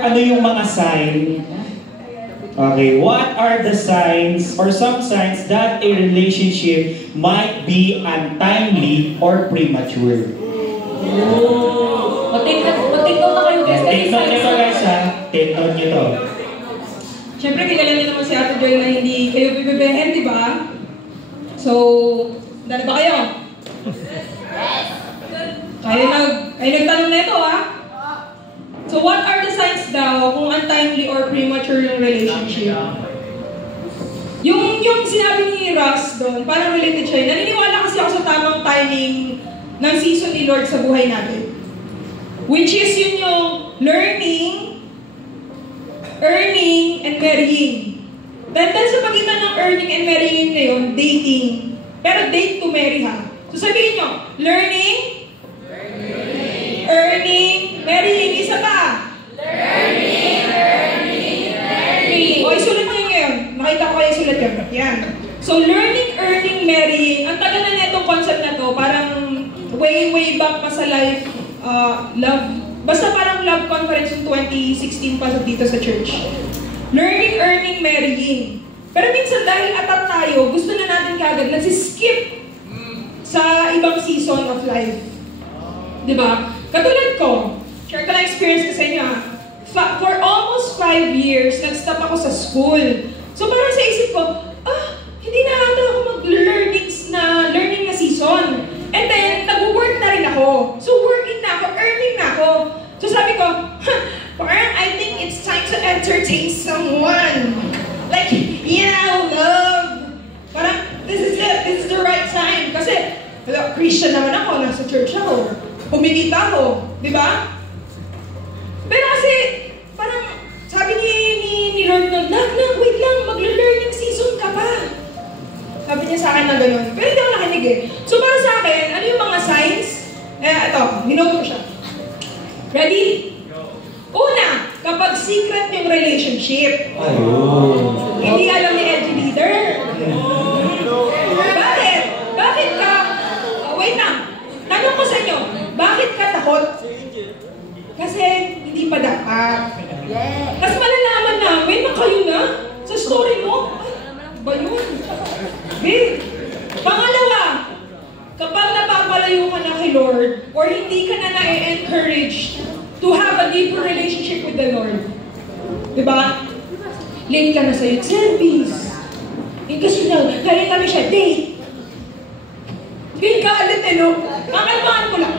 Ano yung mga sign? Okay, what are the signs or some signs that a relationship might be untimely or premature? Take note na kayo guys. Take note nyo to guys ha. Take note nyo to. Siyempre, kilala niyo naman si Ate Joy na hindi kayo bibibehen, di ba? So, dali ba kayo? Kayo nagtanong na ito ha? So what are the signs daw kung untimely or premature yung relationship? Yung sinabi ni Ross doon, parang related siya. Naniniwala kasi ako sa tamang timing ng season ni Lord sa buhay natin. Which is yun yung learning, earning, and marrying. Then sa pagitan ng earning and marrying na yun, dating. Pero date to marry ha. So sabihin nyo, learning, earning, marrying, isa pa. Learning. O, isulat nyo ngayon. Nakita ko kayo isulat yun. Yan. So, learning, earning, marrying. Ang tagal na itong concept na to, parang way back pa sa life, love. Basta parang love conference yung 2016 pa dito sa church. Learning, earning, marrying. Pero minsan dahil atat tayo, gusto na natin kagad nagsiskip sa ibang season of life. Diba? Katulad ko, share ko lang experience ko sa inyo ha. For almost 5 years, nag-stop ako sa school. So parang sa isip ko, hindi na ata ako learning na season. And then, nag-work na rin ako. So working na ako, earning na ako. So sabi ko, parang I think it's time to entertain someone. Like, love. Parang, this is it. This is the right time. Kasi, Christian naman ako, nasa church ako. Kumikita ako, di ba? Pero kasi, parang, sabi ni Lord nun, wait lang, maglo-learning season ka pa. Sabi niya sa akin na gano'n. Pero hindi ako nakinig eh. So para sa akin, ano yung mga signs? Ito, hinoto ko siya. Ready? Una, kapag secret yung relationship. Hindi alam ni LG leader. Bakit? Bakit ka? Wait lang. Tanong ko sa inyo, bakit ka takot? Kasi hindi pa dapat. Tapos malalaman namin na kayo na sa story mo. Ba yun? Okay. Pangalawa, kapag napapalayo ka na kay Lord or hindi ka na na-encourage to have a deeper relationship with the Lord. Diba? Late ka na sa youth service. Kasi kaya kami siya, date. Feel ka alit no? Kakalmahan ko lang.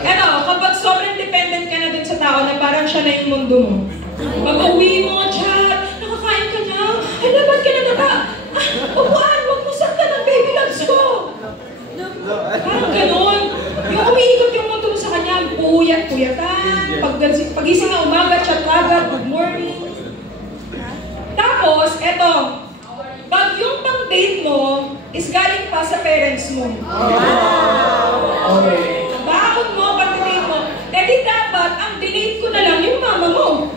Eto, kapag sobrang dependent ka na dun sa tao na parang siya na yung mundo mo. Pag uwi mo, chat, nakakain ka na, ba't ka na naka? Upuan, huwag mo sakta ng baby loves ko. Parang ganun. Yung umiikot yung mundo mo sa kanya, puyatan, pagising na umaga, chat agad, good morning. Tapos, eto, pag yung pang-date mo is galing pa sa parents mo. Bakit mo, pag-date mo, di dapat, ang dinate ko na lang yung mama mo.